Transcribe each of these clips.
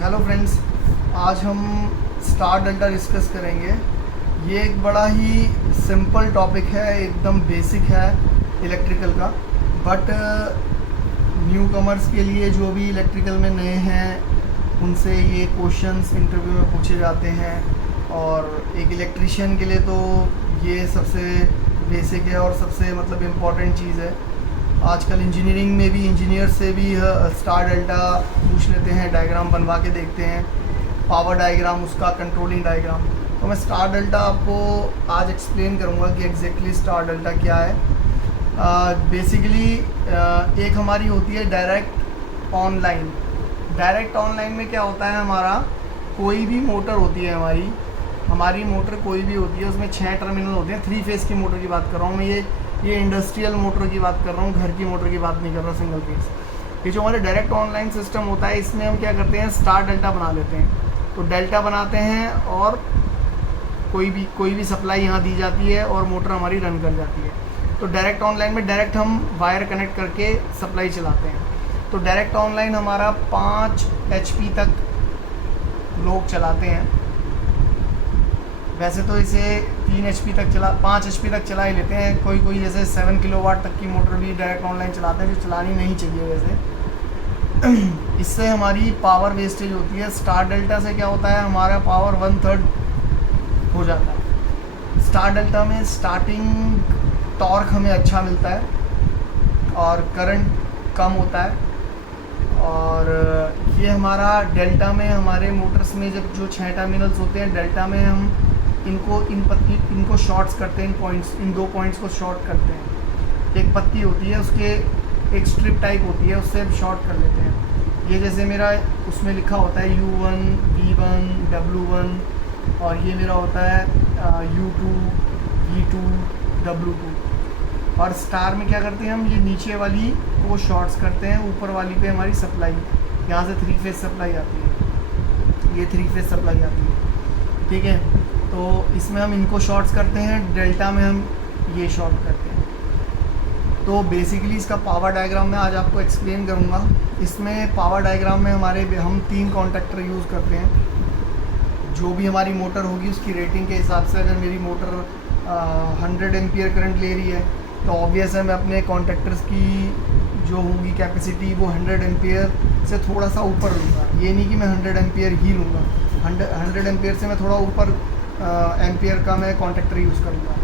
Hello friends, आज हम star delta discuss करेंगे। ये एक बड़ा ही सिंपल टॉपिक है, एकदम बेसिक है इलेक्ट्रिकल का। बट न्यू कमर्स के लिए, जो भी इलेक्ट्रिकल में नए हैं, उनसे ये क्वेश्चंस इंटरव्यू में पूछे जाते हैं। और एक इलेक्ट्रिशियन के लिए तो ये सबसे बेसिक है और सबसे मतलब इम्पॉर्टेंट चीज़ है। आजकल इंजीनियरिंग में भी इंजीनियर से भी स्टार डेल्टा पूछ लेते हैं, डायग्राम बनवा के देखते हैं, पावर डायग्राम, उसका कंट्रोलिंग डायग्राम। तो मैं स्टार डेल्टा आपको आज एक्सप्लेन करूँगा कि एग्जैक्टली स्टार डेल्टा क्या है। बेसिकली एक हमारी होती है डायरेक्ट ऑनलाइन। डायरेक्ट ऑनलाइन में क्या होता है, हमारा कोई भी मोटर होती है, हमारी मोटर कोई भी होती है, उसमें 6 टर्मिनल होते हैं। 3 फेज़ की मोटर की बात कर रहा हूँ मैं, ये इंडस्ट्रियल मोटर की बात कर रहा हूँ, घर की मोटर की बात नहीं कर रहा, सिंगल फेज। ये जो हमारे डायरेक्ट ऑनलाइन सिस्टम होता है, इसमें हम क्या करते हैं, स्टार डेल्टा बना लेते हैं। तो डेल्टा बनाते हैं और कोई भी सप्लाई यहाँ दी जाती है और मोटर हमारी रन कर जाती है। तो डायरेक्ट ऑनलाइन में डायरेक्ट हम वायर कनेक्ट करके सप्लाई चलाते हैं। तो डायरेक्ट ऑनलाइन हमारा 5 HP तक लोग चलाते हैं। वैसे तो इसे 5 HP तक चला ही लेते हैं। कोई जैसे 7 किलोवाट तक की मोटर भी डायरेक्ट ऑनलाइन चलाते हैं, जो चलानी नहीं चाहिए वैसे। इससे हमारी पावर वेस्टेज होती है। स्टार डेल्टा से क्या होता है, हमारा पावर 1/3 हो जाता है। स्टार डेल्टा में स्टार्टिंग टॉर्क हमें अच्छा मिलता है और करंट कम होता है। और ये हमारा डेल्टा में, हमारे मोटर्स में जब जो 6 टर्मिनल्स होते हैं डेल्टा में, हम इनको शॉर्ट्स करते हैं। इन 2 पॉइंट्स को शॉर्ट करते हैं। एक पत्ती होती है, उसके एक स्ट्रिप टाइप होती है, उससे हम शॉर्ट कर लेते हैं। ये जैसे मेरा उसमें लिखा होता है U1, V1, W1, और ये मेरा होता है U2, V2, W2। और स्टार में क्या करते हैं हम, ये नीचे वाली को शॉर्ट्स करते हैं, ऊपर वाली पे हमारी सप्लाई, यहाँ से 3 फेज सप्लाई आती है, ये 3 फेज सप्लाई आती है, ठीक है। तो इसमें हम इनको शॉर्ट्स करते हैं, डेल्टा में हम ये शॉर्ट करते हैं। तो बेसिकली इसका पावर डायग्राम मैं आज आपको एक्सप्लेन करूँगा। इसमें पावर डायग्राम में हम 3 कॉन्टैक्टर यूज़ करते हैं। जो भी हमारी मोटर होगी उसकी रेटिंग के हिसाब से, अगर मेरी मोटर 100 एम्पियर करंट ले रही है तो ऑब्वियस है मैं अपने कॉन्टैक्टर्स की जो होगी कैपेसिटी वो 100 एम्पियर से थोड़ा सा ऊपर लूँगा। ये नहीं कि मैं 100 एम्पियर ही लूँगा, 100 एम्पियर से मैं थोड़ा ऊपर एम्पियर का मैं कॉन्टैक्टर यूज़ करूँगा।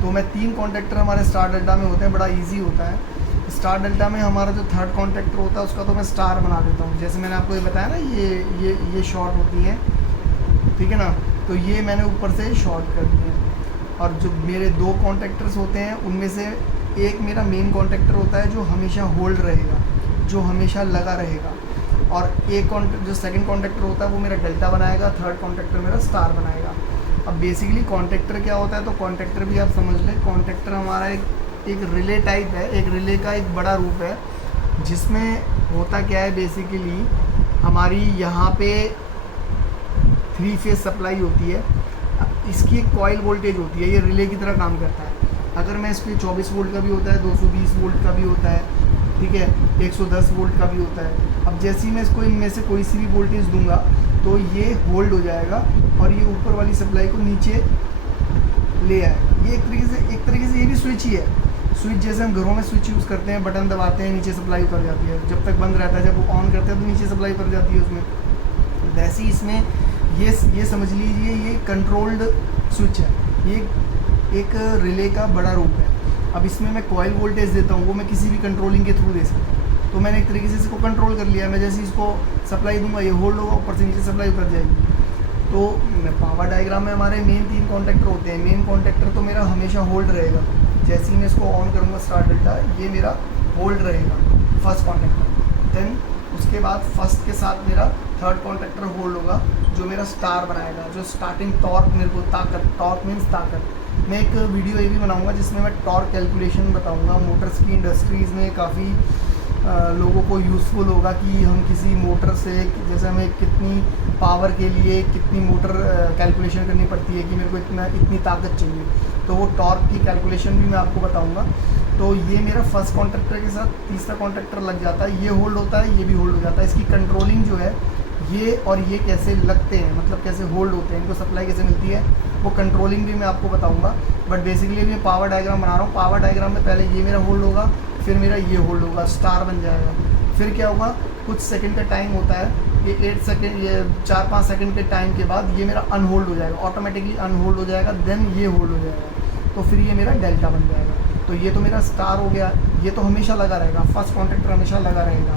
तो मैं 3 कॉन्टैक्टर हमारे स्टार डेल्टा में होते हैं, बड़ा इजी होता है। स्टार डेल्टा में हमारा जो 3rd कॉन्टैक्टर होता है उसका तो मैं स्टार बना देता हूँ। जैसे मैंने आपको ये बताया ना, ये शॉर्ट होती है, ठीक है ना। तो ये मैंने ऊपर से शॉर्ट कर दिए। और जो मेरे 2 कॉन्टैक्टर्स होते हैं उनमें से एक मेरा मेन कॉन्टैक्टर होता है जो हमेशा होल्ड रहेगा, जो हमेशा लगा रहेगा। और जो 2nd कॉन्टैक्टर होता है वो मेरा डेल्टा बनाएगा, 3rd कॉन्टैक्टर मेरा स्टार बनाएगा। अब बेसिकली कॉन्टैक्टर क्या होता है, तो कॉन्टैक्टर भी आप समझ लें। कॉन्टैक्टर हमारा एक रिले टाइप है, एक रिले का एक बड़ा रूप है, जिसमें होता क्या है, बेसिकली हमारी यहाँ पे 3 फेज सप्लाई होती है। इसकी एक कॉइल वोल्टेज होती है, ये रिले की तरह काम करता है। अगर मैं इसकी 24 वोल्ट का भी होता है, 220 वोल्ट का भी होता है, ठीक है, 110 वोल्ट का भी होता है। अब जैसे ही मैं इसको इनमें से कोई सी भी वोल्टेज दूंगा तो ये होल्ड हो जाएगा और ये ऊपर वाली सप्लाई को नीचे ले आएगा। ये एक तरीके से ये भी स्विच ही है। स्विच जैसे हम घरों में स्विच यूज़ करते हैं, बटन दबाते हैं, नीचे सप्लाई उतर जाती है, जब तक बंद रहता है, जब वो ऑन करते हैं तो नीचे सप्लाई उतर जाती है उसमें। वैसे ही इसमें ये समझ लीजिए, ये कंट्रोल्ड स्विच है, ये एक रिले का बड़ा रूप है। अब इसमें मैं कॉइल वोल्टेज देता हूँ, वो मैं किसी भी कंट्रोलिंग के थ्रू दे सकता हूँ। तो मैंने एक तरीके से इसको कंट्रोल कर लिया। मैं जैसे इसको सप्लाई दूंगा, ये होल्ड होगा, ऊपर से नीचे सप्लाई उतर जाएगी। तो पावर डायग्राम में हमारे मेन 3 कॉन्टैक्टर होते हैं। मेन कॉन्टैक्टर तो मेरा हमेशा होल्ड रहेगा, जैसे ही मैं इसको ऑन करूँगा स्टार डेल्टा, ये मेरा होल्ड रहेगा, 1st कॉन्टैक्टर। देन उसके बाद 1st के साथ मेरा 3rd कॉन्टैक्टर होल्ड होगा, जो मेरा स्टार बनाएगा, जो स्टार्टिंग टॉर्क मेरे को टॉर्क मीन्स ताकत। मैं एक वीडियो ये भी बनाऊंगा जिसमें मैं टॉर्क कैलकुलेशन बताऊंगा। मोटर्स की इंडस्ट्रीज़ में काफ़ी लोगों को यूज़फुल होगा कि हम किसी मोटर से, जैसे हमें कितनी पावर के लिए कितनी मोटर कैलकुलेशन करनी पड़ती है कि मेरे को इतनी ताकत चाहिए, तो वो टॉर्क की कैलकुलेशन भी मैं आपको बताऊंगा। तो ये मेरा फर्स्ट कॉन्ट्रैक्टर के साथ तीसरा कॉन्ट्रैक्टर लग जाता है, ये होल्ड होता है, ये भी होल्ड हो जाता है। इसकी कंट्रोलिंग जो है ये और ये कैसे लगते हैं, मतलब कैसे होल्ड होते हैं, इनको सप्लाई कैसे मिलती है, वो कंट्रोलिंग भी मैं आपको बताऊंगा। बट बेसिकली मैं पावर डायग्राम बना रहा हूँ। पावर डायग्राम में पहले ये मेरा होल्ड होगा, फिर मेरा ये होल्ड होगा, स्टार बन जाएगा। फिर क्या होगा, कुछ सेकंड का टाइम होता है, ये 8 सेकंड, ये 4-5 सेकंड के टाइम के बाद ये मेरा अनहोल्ड हो जाएगा, ऑटोमेटिकली अनहोल्ड हो जाएगा, देन ये होल्ड हो जाएगा, तो फिर ये मेरा डेल्टा बन जाएगा। तो ये तो मेरा स्टार हो गया, ये तो हमेशा लगा रहेगा, फर्स्ट कॉन्टैक्टर हमेशा लगा रहेगा,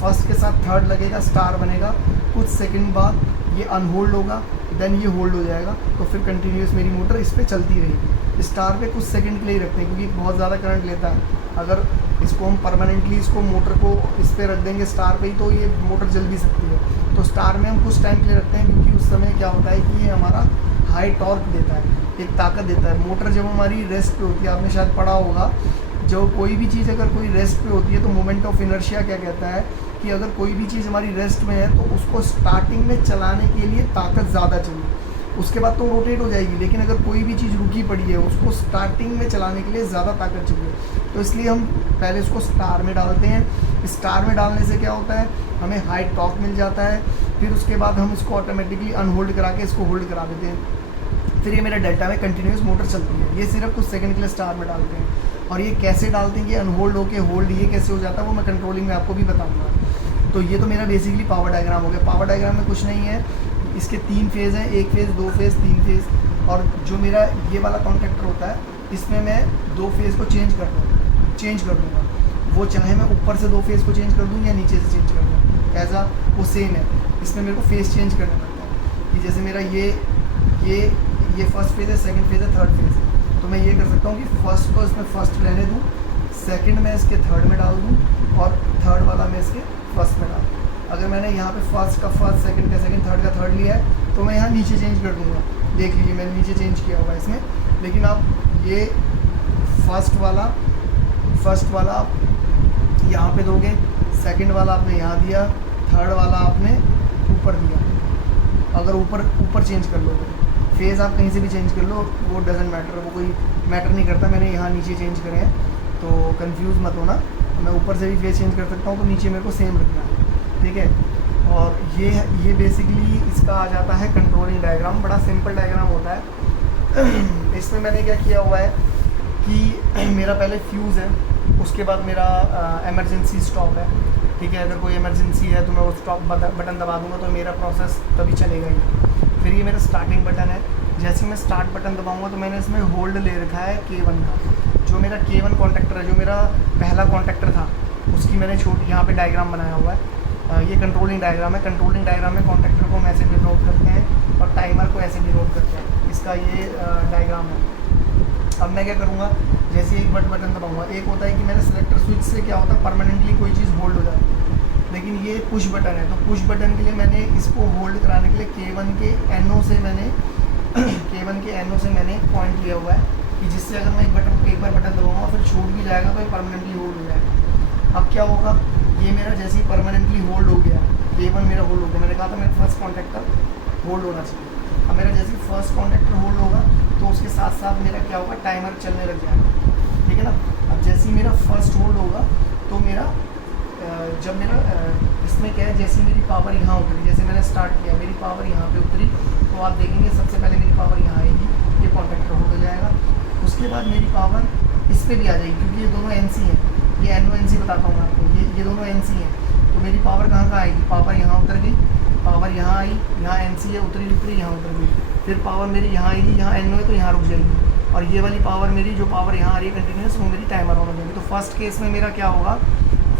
फर्स्ट के साथ थर्ड लगेगा, स्टार बनेगा, कुछ सेकंड बाद ये अनहोल्ड होगा, देन ये होल्ड हो जाएगा, तो फिर कंटिन्यूस मेरी मोटर इस पर चलती रहेगी। स्टार पे कुछ सेकंड के लिए ही रखते हैं क्योंकि बहुत ज़्यादा करंट लेता है। अगर इसको हम परमानेंटली इसको मोटर को इस पर रख देंगे स्टार पे ही, तो ये मोटर जल भी सकती है। तो स्टार में हम कुछ टाइम के लिए रखते हैं क्योंकि उस समय क्या होता है कि ये हमारा हाई टॉर्क देता है, एक ताकत देता है। मोटर जब हमारी रेस्ट पे होती है, आपने शायद पढ़ा होगा, जो कोई भी चीज़ अगर कोई रेस्ट पे होती है तो मोमेंट ऑफ इनर्शिया क्या कहता है कि अगर कोई भी चीज़ हमारी रेस्ट में है तो उसको स्टार्टिंग में चलाने के लिए ताकत ज़्यादा चाहिए, उसके बाद तो रोटेट हो जाएगी। लेकिन अगर कोई भी चीज़ रुकी पड़ी है उसको स्टार्टिंग में चलाने के लिए ज़्यादा ताकत चाहिए, तो इसलिए हम पहले इसको स्टार में डालते हैं। स्टार में डालने से क्या होता है, हमें हाई टॉर्क मिल जाता है, फिर उसके बाद हम इसको ऑटोमेटिकली अनहोल्ड करा के इसको होल्ड करा देते हैं, फिर ये मेरा डेल्टा में कंटिन्यूस मोटर चलती है। ये सिर्फ कुछ सेकंड के लिए स्टार में डालते हैं। और ये कैसे डालते हैं, ये अनहोल्ड होके होल्ड ये कैसे हो जाता है वो मैं कंट्रोलिंग में आपको भी बताऊँगा। तो ये तो मेरा बेसिकली पावर डायग्राम हो गया। पावर डायग्राम में कुछ नहीं है, इसके 3 फेज़ हैं, 1 फेज़, 2 फेज़, 3 फेज़। और जो मेरा ये वाला कॉन्टैक्टर होता है इसमें मैं 2 फेज़ को चेंज कर दूँगा, वो चाहे मैं ऊपर से 2 फेज़ को चेंज कर दूँ या नीचे से चेंज कर दूँ, ऐसा वो सेम है। इसमें मेरे को फेज़ चेंज करना पड़ता है कि जैसे मेरा ये फर्स्ट फेज़ है, सेकंड फेज़ है, थर्ड फेज़ है, तो मैं ये कर सकता हूँ कि फर्स्ट को इसमें फर्स्ट रहने दूँ, सेकंड में इसके थर्ड में डाल दूँ, और थर्ड वाला मैं इसके फर्स्ट में डाल दूँ। अगर मैंने यहाँ पे फर्स्ट का फर्स्ट, सेकंड का सेकंड, थर्ड का थर्ड लिया है तो मैं यहाँ नीचे चेंज कर दूँगा। देख लीजिए मैंने नीचे चेंज किया हुआ है इसमें। लेकिन आप ये फर्स्ट वाला आप यहाँ पे दोगे, सेकंड वाला आपने यहाँ दिया, थर्ड वाला आपने ऊपर दिया। अगर ऊपर चेंज कर लोगे, फेज़ आप कहीं से भी चेंज कर लो, वो डजेंट मैटर, वो कोई मैटर नहीं करता। मैंने यहाँ नीचे चेंज करे हैं तो कंफ्यूज मत होना, मैं ऊपर से भी फेज़ चेंज कर सकता हूँ, तो नीचे मेरे को सेम रखना है, ठीक है। और ये बेसिकली इसका आ जाता है कंट्रोलिंग डायग्राम, बड़ा सिंपल डायग्राम होता है। इसमें मैंने क्या किया हुआ है कि मेरा पहले फ्यूज़ है, उसके बाद मेरा एमरजेंसी स्टॉप है, ठीक है। अगर कोई इमरजेंसी है तो मैं वो स्टॉप बटन दबा दूंगा तो मेरा प्रोसेस तभी चलेगा ही। फिर ये मेरा स्टार्टिंग बटन है, जैसे मैं स्टार्ट बटन दबाऊंगा तो मैंने इसमें होल्ड ले रखा है K1 का। जो मेरा K1 कॉन्टैक्टर है, जो मेरा पहला कॉन्टैक्टर था, उसकी मैंने छोटी यहाँ पे डायग्राम बनाया हुआ है। ये कंट्रोलिंग डायग्राम है। कंट्रोलिंग डायग्राम में कॉन्टैक्टर को हम ऐसे डिनोट करते हैं और टाइमर को ऐसे डिनोट करते हैं। इसका ये डायग्राम है। अब मैं क्या करूँगा, जैसे एक बटन दबाऊँगा, एक होता है कि मैंने सेलेक्टर स्विच से क्या होता है परमानेंटली कोई चीज़ होल्ड हो जाती है, लेकिन ये पुश बटन है। तो पुश बटन के लिए मैंने इसको होल्ड कराने के लिए K1 के NO से मैंने पॉइंट लिया हुआ है कि जिससे अगर मैं एक बार बटन दबाऊँगा फिर छूट भी जाएगा तो ये परमानेंटली होल्ड हो जाएगा। अब क्या होगा, ये मेरा जैसे ही परमानेंटली होल्ड हो गया, K1 मेरा होल्ड हो गया। मैंने कहा था मेरा फर्स्ट कॉन्टैक्टर होल्ड होना चाहिए। अब मेरा जैसे ही फर्स्ट कॉन्टैक्टर होल्ड होगा तो उसके साथ साथ मेरा क्या होगा, टाइमर चलने लग जाएगा, ठीक है ना। अब जैसे ही मेरा फर्स्ट होल्ड होगा तो मेरा जब मेरा इसमें क्या है, जैसे मेरी पावर यहाँ उतरी, जैसे मैंने स्टार्ट किया मेरी पावर यहाँ पे उतरी, तो आप देखेंगे सबसे पहले मेरी पावर यहाँ आएगी, ये कॉन्टैक्टर होल्ड हो जाएगा। उसके बाद मेरी पावर इस पर भी आ जाएगी क्योंकि ये दोनों NC हैं, ये NO-NC बताता हूँ मैं आपको, ये दोनों NC हैं। तो मेरी पावर कहाँ आएगी, पावर यहाँ उतर गई, पावर यहाँ आई, यहाँ NC है, उतरी यहाँ उतर गई। फिर पावर मेरी यहाँ आएगी, यहाँ NO है तो यहाँ रुक जाएगी। और ये वाली पावर मेरी, जो पावर यहाँ आ रही है कंटिन्यूस, वो मेरी टाइमर ऑन हो जाएगी। तो फर्स्ट केस में मेरा क्या होगा,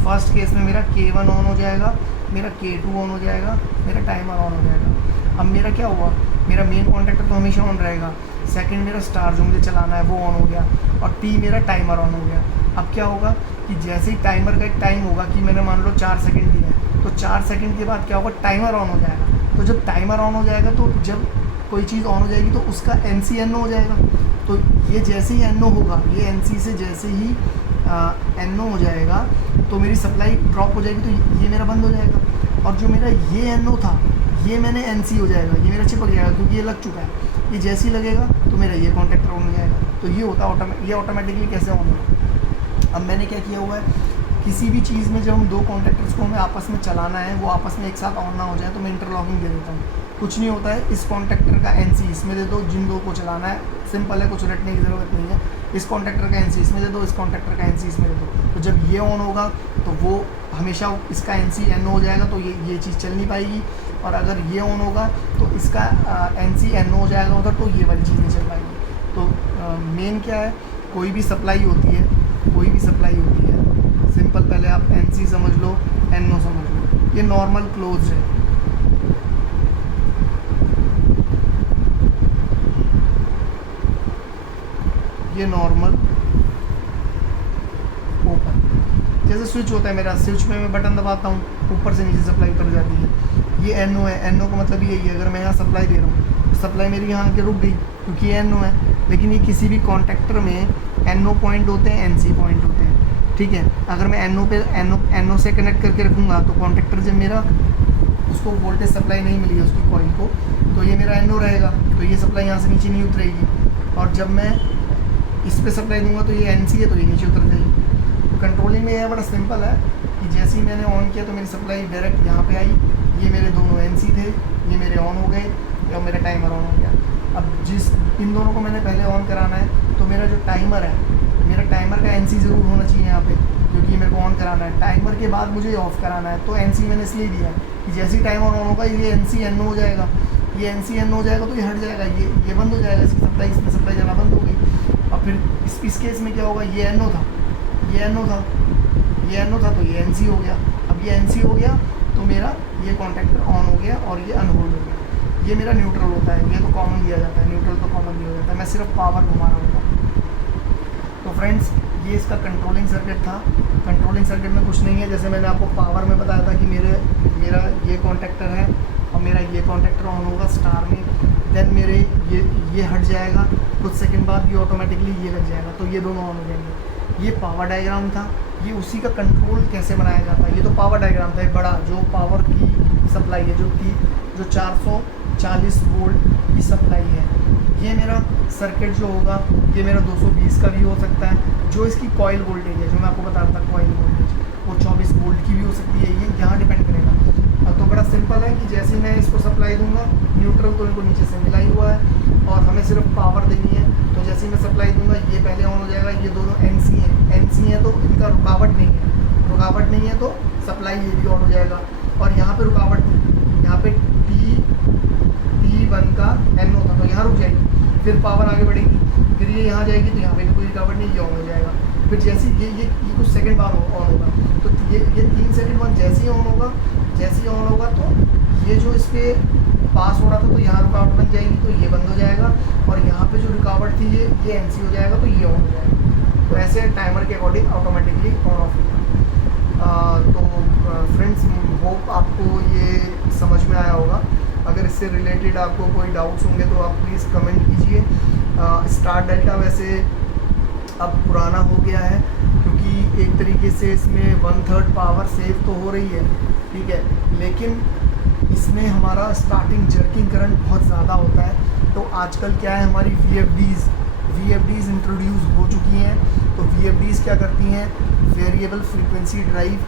फर्स्ट केस में मेरा K1 ऑन हो जाएगा, मेरा K2 ऑन हो जाएगा, मेरा टाइमर ऑन हो जाएगा। अब मेरा क्या हुआ, मेरा मेन कॉन्टैक्टर तो हमेशा ऑन रहेगा, सेकंड मेरा स्टार जो मुझे चलाना है वो ऑन हो गया, और T मेरा टाइमर ऑन हो गया। अब क्या होगा कि जैसे ही टाइमर का एक टाइम होगा कि मैंने मान लो 4 सेकंड दिया है, तो 4 सेकंड के बाद क्या होगा, टाइमर ऑन हो जाएगा। तो जब टाइमर ऑन हो जाएगा तो जब कोई चीज़ ऑन हो जाएगी तो उसका NC NO हो जाएगा। तो ये जैसे ही NO होगा, ये NC से जैसे ही NO हो जाएगा तो मेरी सप्लाई ड्रॉप हो जाएगी, तो ये मेरा बंद हो जाएगा। और जो मेरा ये NO था ये मैंने NC हो जाएगा, ये मेरा चिपक जाएगा क्योंकि ये लग चुका है। ये जैसे ही लगेगा तो मेरा ये कॉन्टैक्टर ऑन हो जाएगा। तो ये होता है ये ऑटोमेटिकली कैसे ऑन होगा। अब मैंने क्या किया हुआ है किसी भी चीज़ में जब हम दो कॉन्टैक्टर्स को हमें आपस में चलाना है, वो आपस में एक साथ ऑन ना हो जाए, तो मैं इंटरलॉकिंग दे देता हूँ। कुछ नहीं होता है, इस कॉन्टैक्टर का NC इसमें दे दो, जिन दो को चलाना है, सिंपल है, कुछ रटने की ज़रूरत नहीं है। इस कॉन्टैक्टर का NC इसमें दे दो, इस कॉन्टैक्टर का NC इसमें दे दो, तो जब ये ऑन होगा तो वो हमेशा इसका NC NO हो जाएगा, तो ये चीज़ चल नहीं पाएगी। और अगर ये ऑन होगा तो इसका NC NO हो जाएगा उधर, तो ये वाली चीज़ नहीं चल पाएगी। तो मेन क्या है, कोई भी सप्लाई होती है, कोई भी सप्लाई होती है, सिंपल पहले आप NC समझ लो, NO समझ लो, ये नॉर्मल क्लोज है। ये नॉर्मल ओपन, जैसे स्विच होता है मेरा, स्विच में मैं बटन दबाता हूँ, ऊपर से नीचे सप्लाई उतर जाती है। ये NO है, NO का मतलब यही है, अगर मैं यहाँ सप्लाई दे रहा हूँ, सप्लाई मेरी यहाँ आके रुक गई क्योंकि ये NO है। लेकिन ये किसी भी कॉन्टैक्टर में NO पॉइंट होते हैं, NC पॉइंट होते हैं, ठीक है। अगर मैं NO पे NO से कनेक्ट करके रखूँगा, तो कॉन्टैक्टर जब मेरा उसको वोल्टेज सप्लाई नहीं मिली है उसकी कॉइल को, तो ये मेरा NO रहेगा, तो ये सप्लाई यहाँ से नीचे नहीं उतरेगी। और जब मैं इस पे सप्लाई दूंगा तो ये NC है, तो ये नीचे उतर जाएगी। तो कंट्रोलिंग में यह बड़ा सिंपल है कि जैसे ही मैंने ऑन किया तो मेरी सप्लाई डायरेक्ट यहाँ पे आई, ये मेरे दोनों NC थे, ये मेरे ऑन हो गए और मेरा टाइमर ऑन हो गया। अब इन दोनों को मैंने पहले ऑन कराना है, तो मेरा जो टाइमर है, मेरा टाइमर का NC ज़रूर होना चाहिए यहाँ पे, क्योंकि ये मेरे को ऑन कराना है। टाइमर के बाद मुझे ऑफ़ कराना है, तो NC मैंने इसलिए दिया कि जैसे ही टाइमर ऑन होगा ये NC NO हो जाएगा, ये NC NO हो जाएगा तो ये हट जाएगा, ये बंद हो जाएगा, इसकी सप्लाई, इसमें सप्लाई जाना बंद हो गई। और फिर इस केस में क्या होगा, ये NO था, ये NO था, ये NO था, तो ये NC हो गया। अब ये NC हो गया तो मेरा ये कॉन्टैक्टर ऑन हो गया और ये अनहोल्ड हो गया। ये मेरा न्यूट्रल होता है, ये तो कॉमन दिया जाता है, न्यूट्रल तो कॉमन दिया जाता है, मैं सिर्फ पावर घुमा रहा हूँ। तो फ्रेंड्स, ये इसका कंट्रोलिंग सर्किट था। कंट्रोलिंग सर्किट में कुछ नहीं है, जैसे मैंने आपको पावर में बताया था कि मेरा ये कॉन्टैक्टर है और मेरा ये कॉन्टैक्टर ऑन होगा स्टार में, देन मेरे ये हट जाएगा, कुछ सेकंड बाद ये ऑटोमेटिकली ये लग जाएगा, तो ये दोनों ऑन हो जाएंगे। ये पावर डायग्राम था, ये उसी का कंट्रोल कैसे बनाया जाता है। ये तो पावर डायग्राम था, एक बड़ा जो पावर की सप्लाई है, जो 440 वोल्ट की सप्लाई है। ये मेरा सर्किट जो होगा, ये मेरा 220 का भी हो सकता है। जो इसकी कॉइल वोल्टेज है, जो मैं आपको बता रहा था कॉइल वोल्टेज, वो 24 वोल्ट की भी हो सकती है। ये यहाँ डिपेंड करेगा। तो बड़ा सिंपल है कि जैसे ही मैं इसको सप्लाई दूंगा, न्यूट्रल तो इनको नीचे से मिला ही हुआ है और हमें सिर्फ पावर देनी है। तो जैसे ही मैं सप्लाई दूंगा, ये पहले ऑन हो जाएगा। ये दोनों NC है तो इनका रुकावट नहीं है, तो सप्लाई ये भी ऑन हो जाएगा। और यहाँ पे रुकावट थी, यहाँ पे T1 का NO था, तो यहाँ रुक जाएगी, फिर पावर आगे बढ़ेगी, फिर ये यहाँ जाएगी, तो यहाँ पे कोई रुकावट नहीं, ये ऑन हो जाएगा। फिर जैसे ये कुछ सेकंड बाद ऑन होगा, तो ये 3 सेकंड बाद जैसे ही ऑन होगा, तो ये जो इस पर पास हो रहा था, तो यहाँ रुकावट बन जाएगी, तो ये बंद हो जाएगा। और यहाँ पे जो रुकावट थी, ये NC हो जाएगा, तो ये ऑन हो जाएगा। तो ऐसे टाइमर के अकॉर्डिंग ऑटोमेटिकली ऑन ऑफ होगा। तो फ्रेंड्स, होप आपको ये समझ में आया होगा। अगर इससे रिलेटेड आपको कोई डाउट्स होंगे तो आप प्लीज़ कमेंट कीजिए। स्टार डेल्टा वैसे अब पुराना हो गया है, क्योंकि एक तरीके से इसमें 1/3 पावर सेव तो हो रही है, ठीक है, लेकिन इसमें हमारा स्टार्टिंग जर्किंग करंट बहुत ज़्यादा होता है। तो आजकल क्या है, हमारी VFDs इंट्रोड्यूस हो चुकी हैं। तो VFDs क्या करती हैं, वेरिएबल फ्रीक्वेंसी ड्राइव,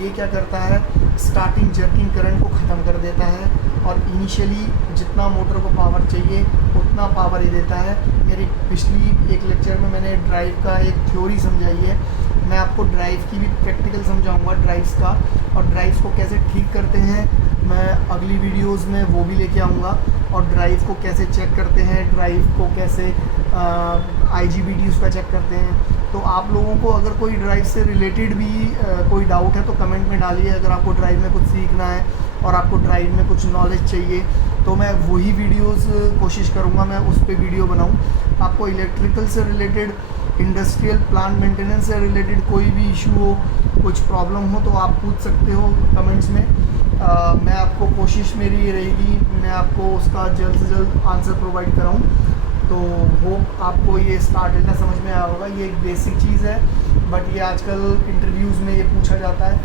ये क्या करता है, स्टार्टिंग जर्किंग करंट को ख़त्म कर देता है और इनिशियली जितना मोटर को पावर चाहिए उतना पावर ही देता है। मेरी पिछली एक लेक्चर में मैंने ड्राइव का एक थ्योरी समझाई है, मैं आपको ड्राइव की भी प्रैक्टिकल समझाऊंगा, ड्राइव्स का, और ड्राइव्स को कैसे ठीक करते हैं मैं अगली वीडियोस में वो भी लेके आऊँगा। और ड्राइव को कैसे चेक करते हैं, ड्राइव को कैसे IGBT उसका चेक करते हैं। तो आप लोगों को अगर कोई ड्राइव से रिलेटेड भी कोई डाउट है तो कमेंट में डालिए। अगर आपको ड्राइव में कुछ सीखना है और आपको ड्राइव में कुछ नॉलेज चाहिए, तो मैं वही वीडियोस कोशिश करूँगा मैं उस पर वीडियो बनाऊँ। आपको इलेक्ट्रिकल से रिलेटेड, इंडस्ट्रियल प्लांट मेंटेनेंस से रिलेटेड कोई भी इशू हो, कुछ प्रॉब्लम हो, तो आप पूछ सकते हो कमेंट्स में। मैं आपको कोशिश मेरी ये रहेगी, मैं आपको उसका जल्द से जल्द आंसर प्रोवाइड कराऊँ। तो होप आपको ये स्टार डेल्टा समझ में आया होगा। ये एक बेसिक चीज़ है, बट ये आजकल इंटरव्यूज़ में ये पूछा जाता है।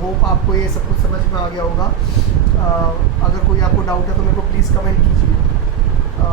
होप आपको ये सब कुछ समझ में आ गया होगा। अगर कोई आपको डाउट है तो मेरे को प्लीज़ कमेंट कीजिए।